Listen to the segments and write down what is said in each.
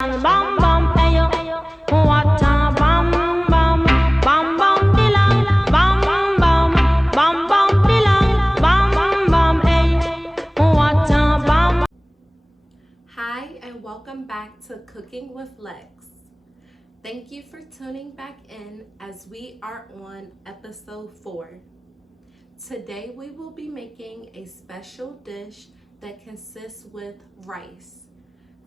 Bam bam ayo, what a bam bam, bam bam dilang, bam bam, bam bam dilang, bam bam ayo, what a bam. Hi and welcome back to Cooking with Lex. Thank you for tuning back in as we are on episode 4. Today we will be making a special dish that consists with rice.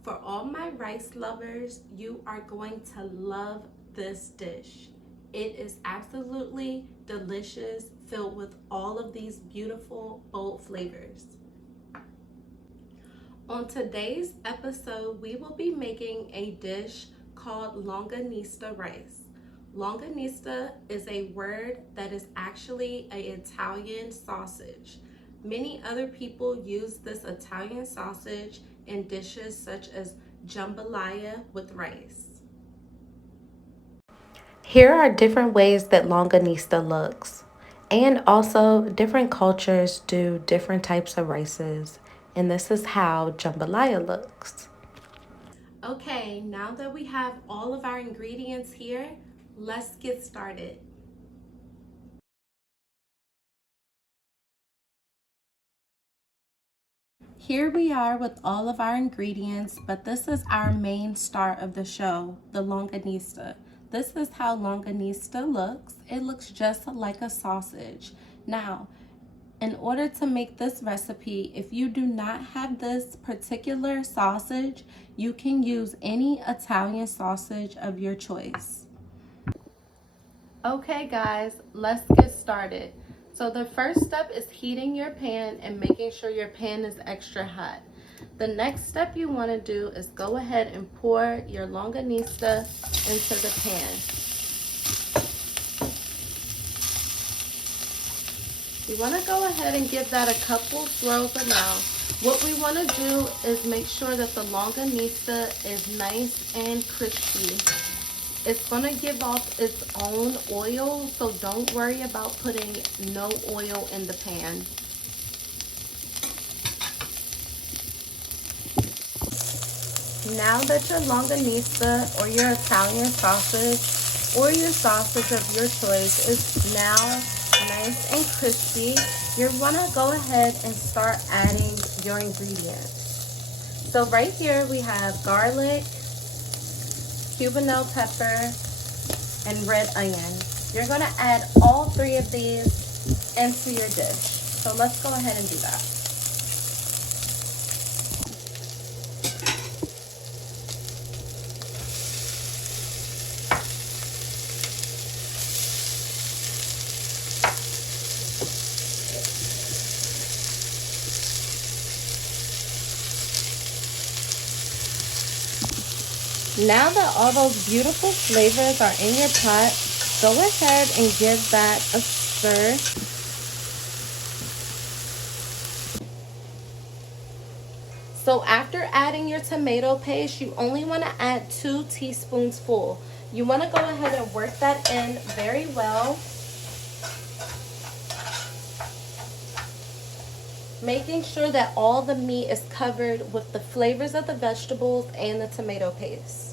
For all my rice lovers, you are going to love this dish. It is absolutely delicious, filled with all of these beautiful, bold flavors. On today's episode, we will be making a dish called Longaniza rice. Longaniza is a word that is actually an Italian sausage. Many other people use this Italian sausage in dishes such as jambalaya with rice. Here are different ways that longaniza looks, and also different cultures do different types of rices, and this is how jambalaya looks. Okay, now that we have all of our ingredients here, let's get started. Here we are with all of our ingredients, but this is our main star of the show, the longaniza. This is how longaniza looks. It looks just like a sausage. Now, in order to make this recipe, if you do not have this particular sausage, you can use any Italian sausage of your choice. Okay guys, let's get started. So the first step is heating your pan and making sure your pan is extra hot. The next step you want to do is go ahead and pour your longaniza into the pan. You want to go ahead and give that a couple swirls around. What we want to do is make sure that the longaniza is nice and crispy. It's going to give off its own oil, so don't worry about putting no oil in the pan. Now that your longaniza or your Italian sausage or your sausage of your choice is now nice and crispy, you're going to go ahead and start adding your ingredients. So right here we have garlic, cumin pepper, and red onion. You're going to add all 3 of these into your dish. So let's go ahead and do that. Now that all those beautiful flavors are in your pot, go ahead and give that a stir. So after adding your tomato paste, you only want to add 2 teaspoons full. You want to go ahead and work that in very well, making sure that all the meat is covered with the flavors of the vegetables and the tomato paste.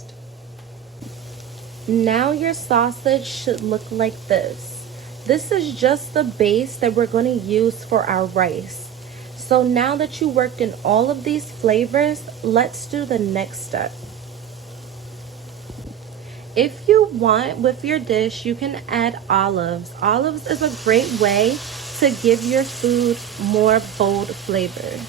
Now your sausage should look like this. This is just the base that we're going to use for our rice. So now that you worked in all of these flavors, let's do the next step. If you want, with your dish, you can add olives. Olives is a great way to give your food more bold flavor.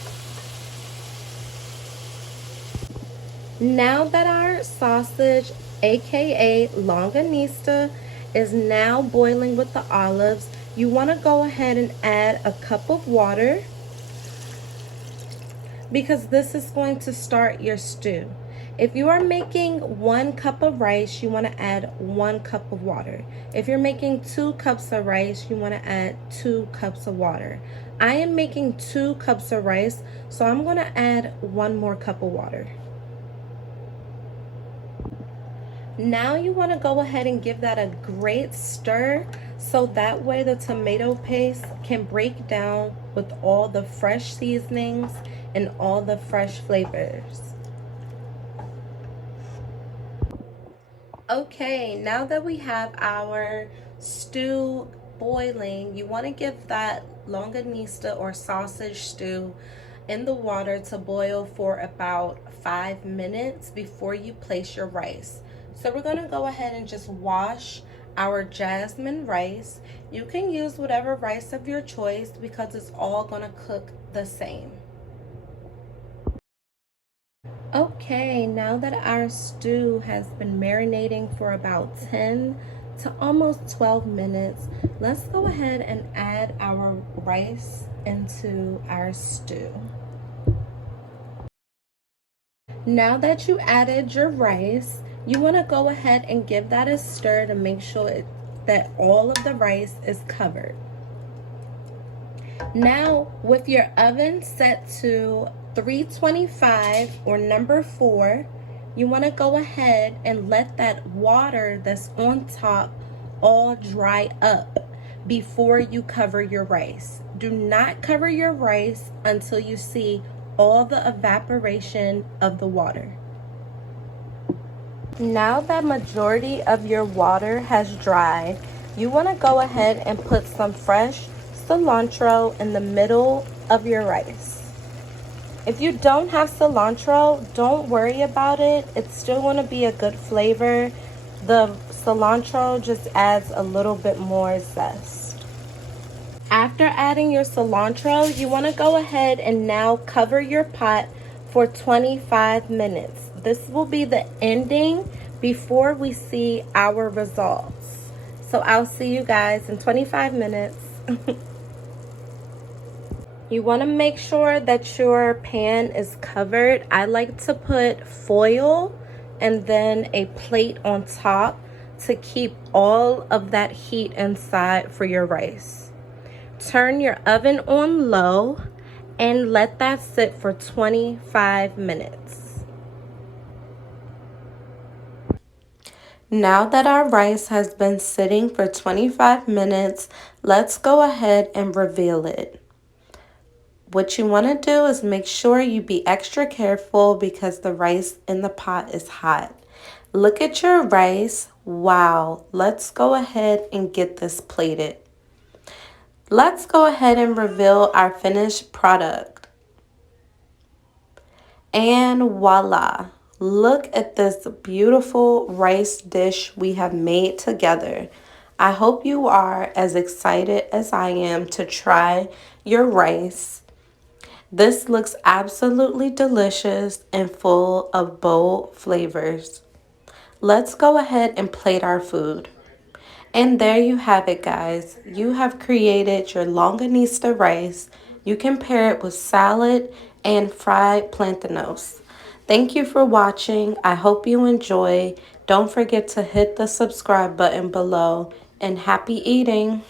Now that our sausage, aka longaniza, is now boiling with the olives, you want to go ahead and add a cup of water, because this is going to start your stew. If you are making 1 cup of rice, you want to add 1 cup of water. If you're making 2 cups of rice, you want to add 2 cups of water. I am making 2 cups of rice, so I'm going to add 1 more cup of water. Now you want to go ahead and give that a great stir, so that way the tomato paste can break down with all the fresh seasonings and all the fresh flavors. Okay, now that we have our stew boiling, you want to give that longaniza or sausage stew in the water to boil for about 5 minutes before you place your rice. So we're going to go ahead and just wash our jasmine rice. You can use whatever rice of your choice because it's all going to cook the same. Okay, now that our stew has been marinating for about 10 to almost 12 minutes, let's go ahead and add our rice into our stew. Now that you added your rice, you want to go ahead and give that a stir to make sure that all of the rice is covered. Now, with your oven set to 325 or number 4, you want to go ahead and let that water that's on top all dry up before you cover your rice. Do not cover your rice until you see all the evaporation of the water. Now that majority of your water has dried, you want to go ahead and put some fresh cilantro in the middle of your rice. If you don't have cilantro, don't worry about it. It's still going to be a good flavor. The cilantro just adds a little bit more zest. After adding your cilantro, you want to go ahead and now cover your pot for 25 minutes. This will be the ending before we see our results. So I'll see you guys in 25 minutes. You want to make sure that your pan is covered. I like to put foil and then a plate on top to keep all of that heat inside for your rice. Turn your oven on low and let that sit for 25 minutes. Now that our rice has been sitting for 25 minutes, let's go ahead and reveal it. What you want to do is make sure you be extra careful because the rice in the pot is hot. Look at your rice. Wow. Let's go ahead and get this plated. Let's go ahead and reveal our finished product. And voila. Look at this beautiful rice dish we have made together. I hope you are as excited as I am to try your rice. This looks absolutely delicious and full of bold flavors. Let's go ahead and plate our food. And there you have it, guys. You have created your longaniza rice. You can pair it with salad and fried plantanos. Thank you for watching. I hope you enjoy. Don't forget to hit the subscribe button below and happy eating.